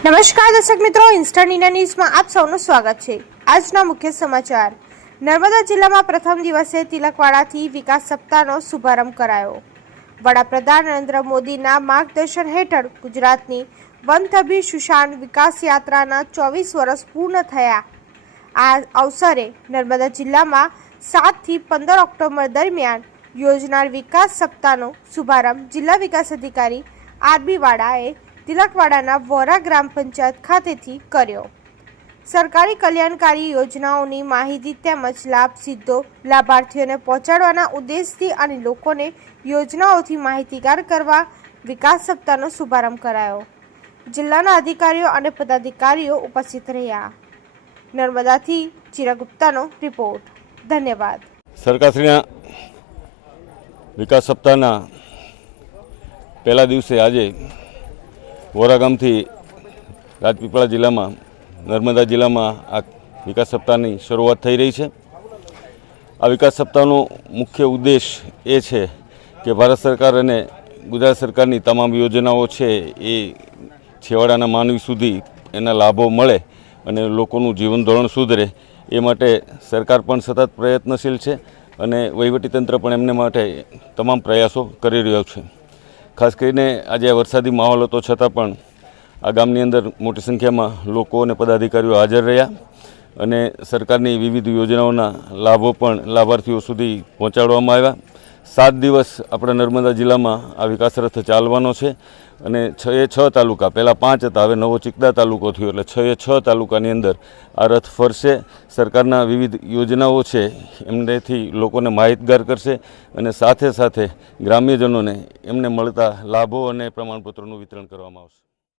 નમસ્કાર દર્શક મિત્રો ઇન્સ્ટન્ટ ઇન્ડિયા ન્યૂઝમાં આપ સૌનું સ્વાગત છે. આજના મુખ્ય સમાચાર. નર્મદા જિલ્લામાં પ્રથમ દિવસે તિલકવાડાથી વિકાસ સપ્તાહનો શુભારંભ કરાયો. વડાપ્રધાન નરેન્દ્ર મોદીના માર્ગદર્શન હેઠળ ગુજરાતની વંથભી સુશાન વિકાસ યાત્રાના ચોવીસ વર્ષ પૂર્ણ થયા. આ અવસરે નર્મદા જિલ્લામાં સાતથી પંદર ઓક્ટોબર દરમિયાન યોજનાર વિકાસ સપ્તાહનો શુભારંભ જિલ્લા વિકાસ અધિકારી આરબી વાડાએ તિલકવાડાના વોરા ગ્રામ પંચાયત ખાતેથી કર્યો. સરકારી કલ્યાણકારી યોજનાઓની માહિતી તેમજ લાભ સીધો લાભાર્થીઓને પહોંચાડવાના ઉદ્દેશથી અને લોકોને યોજનાઓથી માહિતીગાર કરવા વિકાસ સપ્તાહનો શુભારંભ કરાયો. જિલ્લાના અધિકારીઓ અને પદાધિકારીઓ ઉપસ્થિત રહ્યા. નર્મદાથી ચિરાગુપ્તાનો રિપોર્ટ. ધન્યવાદ. સરકારશ્રીના વિકાસ સપ્તાહના પહેલા દિવસે આજે વોરા ગામથી રાજપીપળા જિલ્લામાં, નર્મદા જિલ્લામાં આ વિકાસ સપ્તાહની શરૂઆત થઈ રહી છે. આ વિકાસ સપ્તાહનો મુખ્ય ઉદ્દેશ એ છે કે ભારત સરકાર અને ગુજરાત સરકારની તમામ યોજનાઓ છે એ છેવાડાના માનવી સુધી એના લાભો મળે અને લોકોનું જીવન ધોરણ સુધરે એ માટે સરકાર પણ સતત પ્રયત્નશીલ છે અને વહીવટીતંત્ર પણ એમને માટે તમામ પ્રયાસો કરી રહ્યો છે. ખાસ કરીને આજે વરસાદી માહોલ હતો, છતાં પણ આ ગામની અંદર મોટી સંખ્યામાં લોકો અને પદાધિકારીઓ હાજર રહ્યા અને સરકારની વિવિધ યોજનાઓના લાભો પણ લાભાર્થીઓ સુધી પહોંચાડવામાં આવ્યા. સાત દિવસ આપણા નર્મદા જિલ્લામાં આ વિકાસ રથ ચાલવાનો છે અને છ એ છ તાલુકા, પહેલાં પાંચ હતા, હવે નવો ચિકદા તાલુકો થયો એટલે છ એ છ તાલુકાની અંદર આ રથ ફરશે. સરકારના વિવિધ યોજનાઓ છે, એમનેથી લોકોને માહિતગાર કરશે અને સાથે સાથે ગ્રામ્યજનોને એમને મળતા લાભો અને પ્રમાણપત્રોનું વિતરણ કરવામાં આવશે.